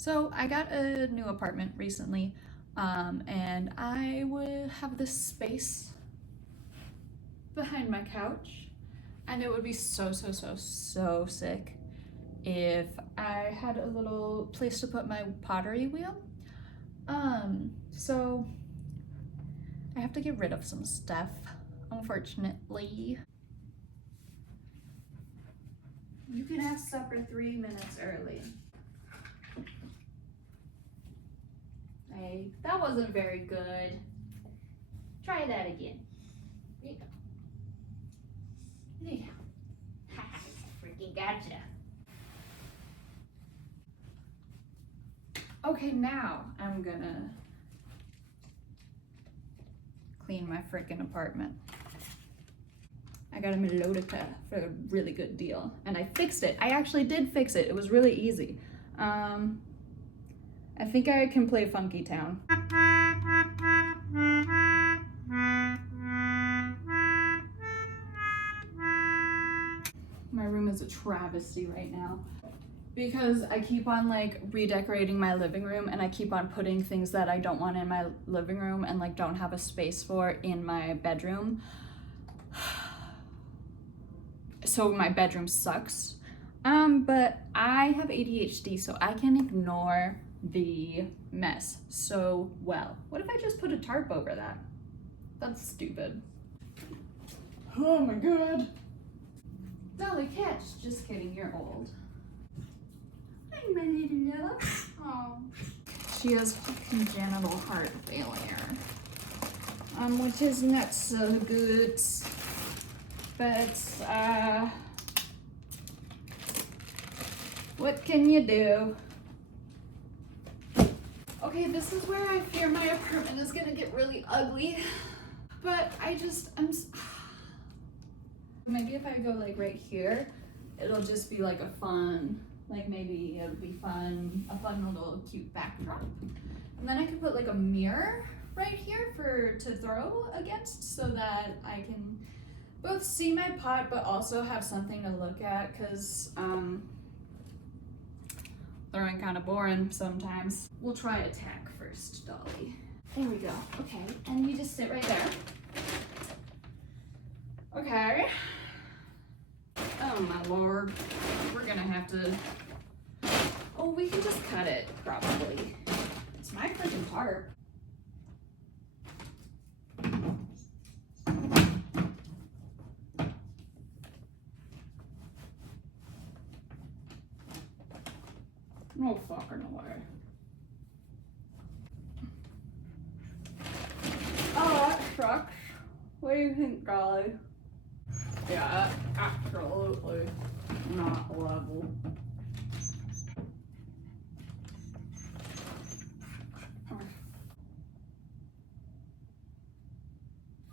So I got a new apartment recently, and I would have this space behind my couch, and it would be so sick if I had a little place to put my pottery wheel. So I have to get rid of some stuff, unfortunately. You can have supper 3 minutes early. Hey, that wasn't very good. Try that again. There you go. There you go. Freaking gotcha. Okay, now I'm gonna clean my freaking apartment. I got a Melodica for a really good deal, and I fixed it. I actually did fix it. It was really easy. I think I can play Funky Town. My room is a travesty right now because I keep on like redecorating my living room, and I keep on putting things that I don't want in my living room and like don't have a space for in my bedroom. So my bedroom sucks. But I have ADHD, so I can ignore the mess so well. What if I just put a tarp over that? That's stupid. Oh my god. Dolly Catch, just kidding, you're old. Hi, my little love. Oh. She has congenital heart failure. Which is not so good. But, what can you do? Okay, this is where I fear my apartment is gonna get really ugly. But maybe if I go like right here, it'll just be like a fun, like maybe it'll be fun, a fun little cute backdrop. And then I could put like a mirror right here to throw against so that I can both see my pot but also have something to look at, because throwing kind of boring sometimes. We'll try attack first, Dolly. There we go. Okay, and you just sit right there. Okay. Oh my lord. We're gonna have to... Oh, we can just cut it, probably. It's my freaking tarp. No fucking way. Oh, that sucks. What do you think, Dolly? Yeah, absolutely not level.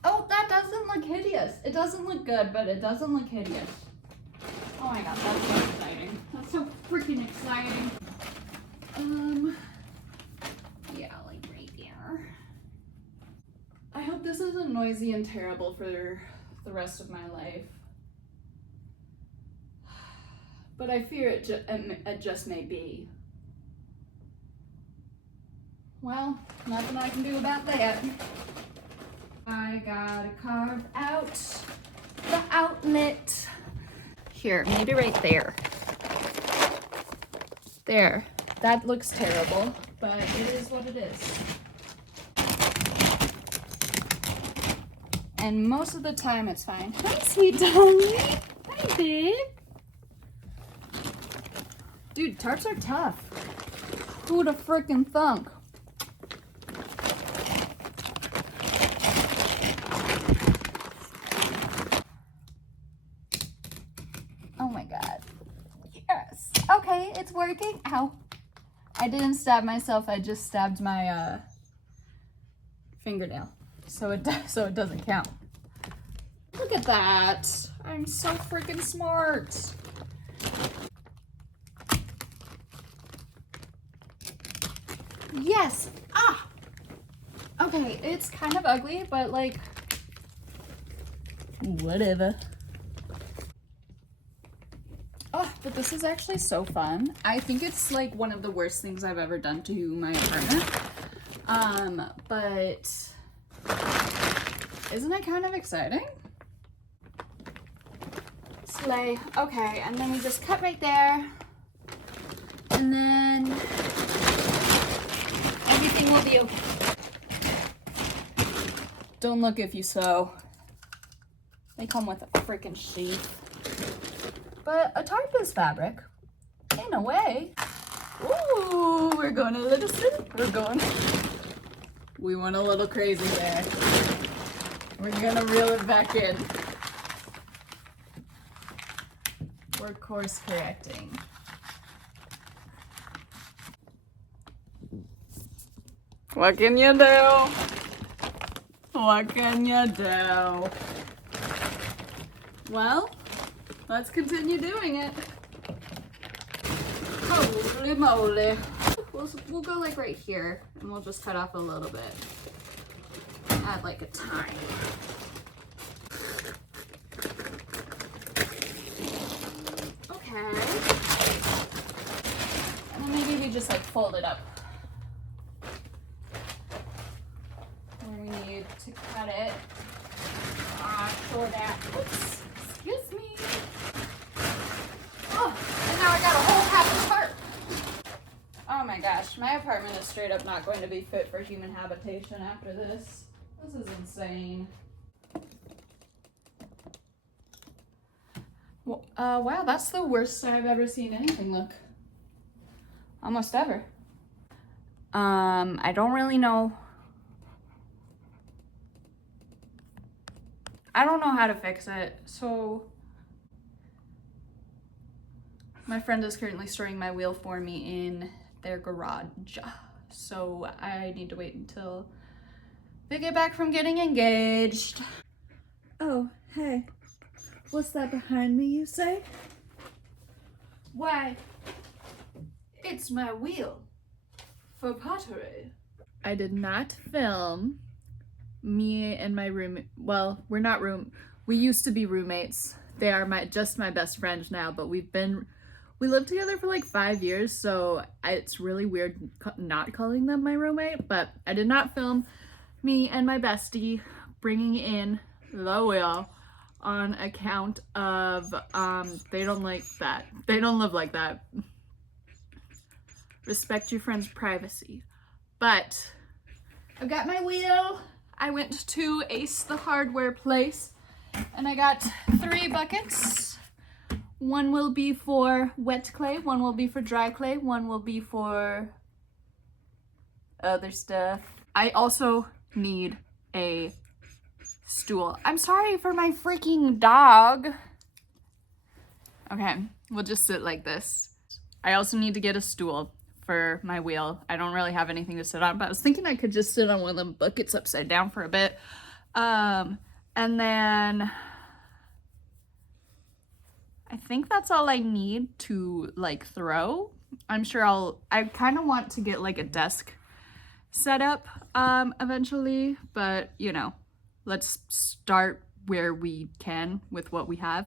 Oh, that doesn't look hideous. It doesn't look good, but it doesn't look hideous. Oh my god, that's so exciting. That's so freaking exciting. Yeah, like right there. I hope this isn't noisy and terrible for the rest of my life. But I fear it just may be. Well, nothing I can do about that. I gotta carve out the outlet. Here, maybe right there. There. That looks terrible, but it is what it is. And most of the time it's fine. Hi, sweet Dolly. Hi, babe. Dude, tarps are tough. Who'da frickin' thunk? Oh my god. Yes. Okay, it's working. Ow. I didn't stab myself, I just stabbed my fingernail. So it doesn't count. Look at that. I'm so freaking smart. Yes. Ah. Okay, it's kind of ugly, but like whatever. Oh, But this is actually so fun. I think it's like one of the worst things I've ever done to my apartment. But isn't it kind of exciting? Slay. Okay, and then we just cut right there. And then everything will be okay. Don't look if you sew. They come with a freaking sheath. But a tarp is fabric, in a way. Ooh, we're going a little silly. We went a little crazy there. We're gonna reel it back in. We're course correcting. What can you do? What can you do? Well, let's continue doing it. Holy moly. We'll go like right here and we'll just cut off a little bit. Add like a tiny. Okay. And then maybe we just like fold it up. Where we need to cut it. For that. Oops. Excuse me. Oh, and now I got a whole half a tarp. Oh my gosh, my apartment is straight up not going to be fit for human habitation after this. This is insane. Well, wow, that's the worst I've ever seen anything look. Almost ever. I don't really know. I don't know how to fix it, so my friend is currently storing my wheel for me in their garage. So I need to wait until they get back from getting engaged. Oh, hey. What's that behind me, you say? Why, it's my wheel for pottery. I did not film. Me and my roommate, well, we're not we used to be roommates. They are just my best friends now, but we lived together for like 5 years, so it's really weird not calling them my roommate, but I did not film me and my bestie bringing in the wheel on account of, they don't like that. They don't live like that. Respect your friend's privacy. But I've got my wheel. I went to Ace the hardware place and I got 3 buckets. One will be for wet clay, one will be for dry clay, one will be for other stuff. I also need a stool. I'm sorry for my freaking dog. Okay, we'll just sit like this. I also need to get a stool for my wheel. I don't really have anything to sit on, but I was thinking I could just sit on one of them buckets upside down for a bit. And then I think that's all I need to like throw. I'm sure I kind of want to get like a desk set up eventually, but you know, let's start where we can with what we have.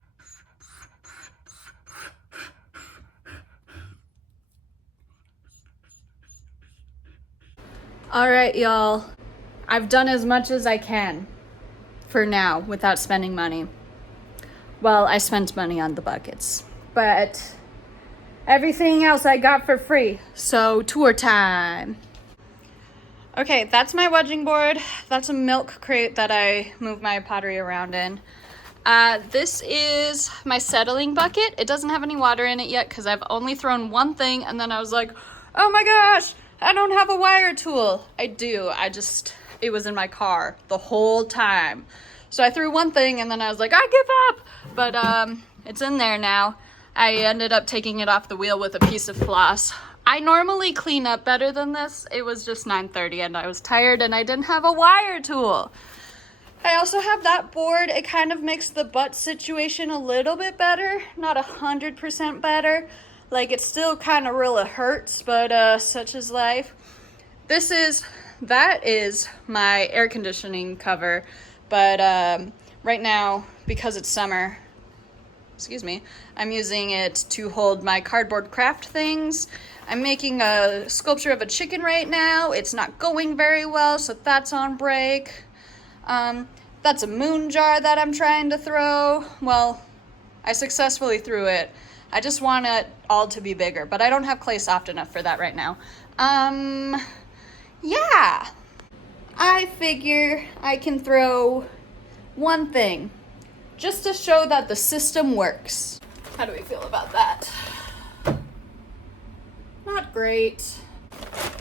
All right, y'all. I've done as much as I can for now without spending money. Well, I spent money on the buckets, but everything else I got for free. So tour time. Okay, that's my wedging board. That's a milk crate that I move my pottery around in. This is my settling bucket. It doesn't have any water in it yet because I've only thrown one thing, and then I was like, oh my gosh, I don't have a wire tool. I do, it was in my car the whole time. So I threw one thing and then I was like, I give up. But it's in there now. I ended up taking it off the wheel with a piece of floss. I normally clean up better than this. It was just 9:30 and I was tired and I didn't have a wire tool. I also have that board. It kind of makes the butt situation a little bit better. Not 100% better. Like, it still kind of really hurts, but such is life. That is my air conditioning cover. But right now, because it's summer, excuse me. I'm using it to hold my cardboard craft things. I'm making a sculpture of a chicken right now. It's not going very well, so that's on break. That's a moon jar that I'm trying to throw. Well, I successfully threw it. I just want it all to be bigger, but I don't have clay soft enough for that right now. Yeah. I figure I can throw one thing just to show that the system works. How do we feel about that? Not great.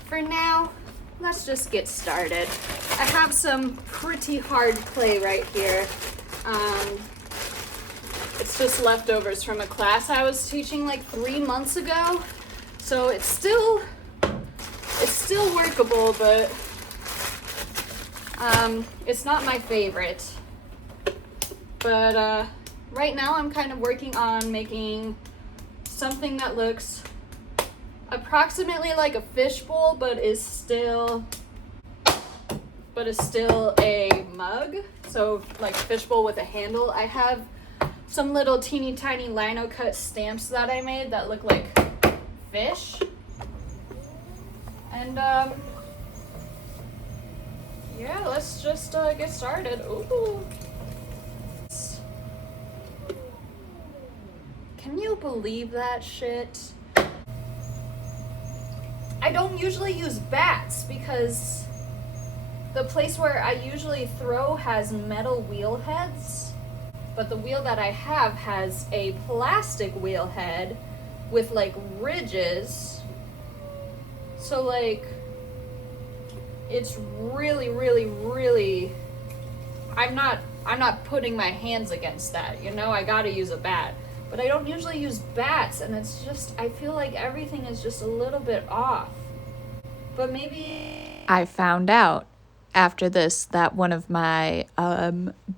For now, let's just get started. I have some pretty hard clay right here. It's just leftovers from a class I was teaching like 3 months ago. So it's still workable, but it's not my favorite. But right now I'm kind of working on making something that looks approximately like a fishbowl, but is still a mug. So like a fishbowl with a handle. I have some little teeny tiny lino cut stamps that I made that look like fish. And yeah, let's just get started. Ooh. Can you believe that shit? I don't usually use bats because the place where I usually throw has metal wheel heads, but the wheel that I have has a plastic wheel head with like ridges. So like, it's really, I'm not putting my hands against that, you know, I gotta use a bat. But I don't usually use bats, and it's just, I feel like everything is just a little bit off. But maybe I found out after this that one of my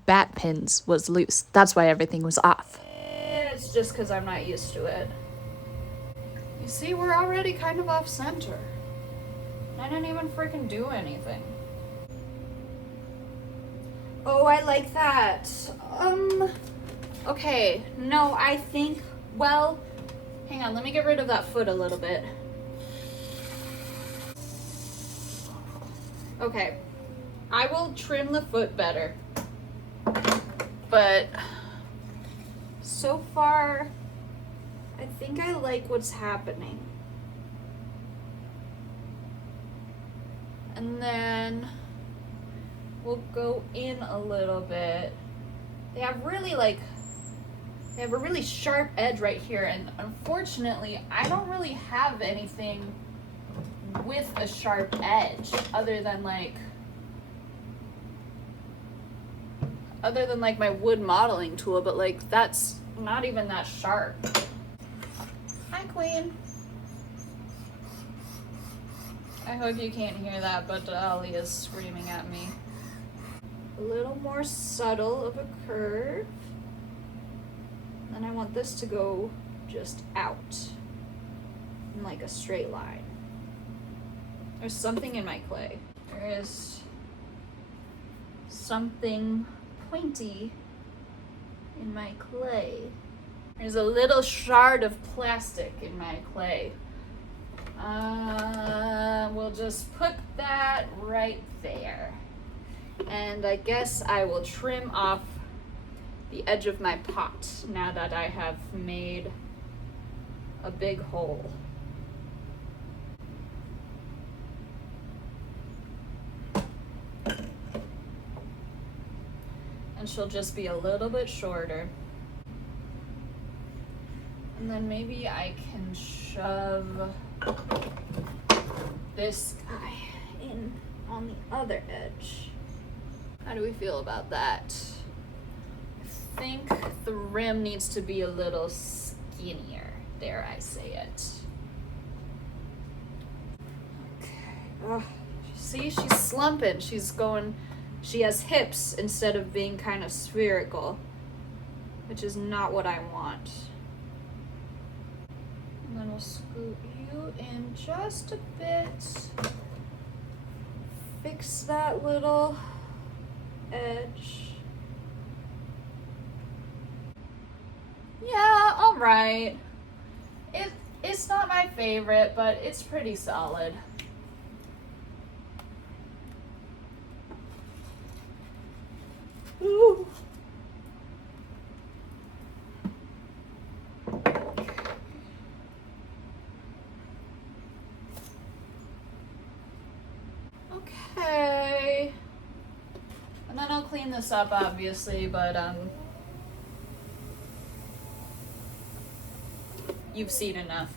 bat pins was loose. That's why everything was off. it's just because I'm not used to it. You see, we're already kind of off center. I didn't even freaking do anything. Oh, I like that. Okay, no, I think, well, hang on, let me get rid of that foot a little bit. Okay, I will trim the foot better. But so far, I think I like what's happening. And then we'll go in a little bit. They have a really sharp edge right here, and unfortunately I don't really have anything with a sharp edge other than like my wood modeling tool, but like that's not even that sharp. Hi, Queen. I hope you can't hear that, but Ali is screaming at me. A little more subtle of a curve. And I want this to go just out in like a straight line. There's something in my clay. There is something pointy in my clay. There's a little shard of plastic in my clay. We'll just put that right there. And I guess I will trim off the edge of my pot now that I have made a big hole. And she'll just be a little bit shorter. And then maybe I can shove this guy in on the other edge. How do we feel about that? I think the rim needs to be a little skinnier, dare I say it. Okay. Oh, see, she's slumping. She has hips instead of being kind of spherical, which is not what I want. And then we'll scoot you in just a bit. Fix that little edge. Yeah, right. It's not my favorite, but it's pretty solid. Ooh. Okay. And then I'll clean this up, obviously, but you've seen enough.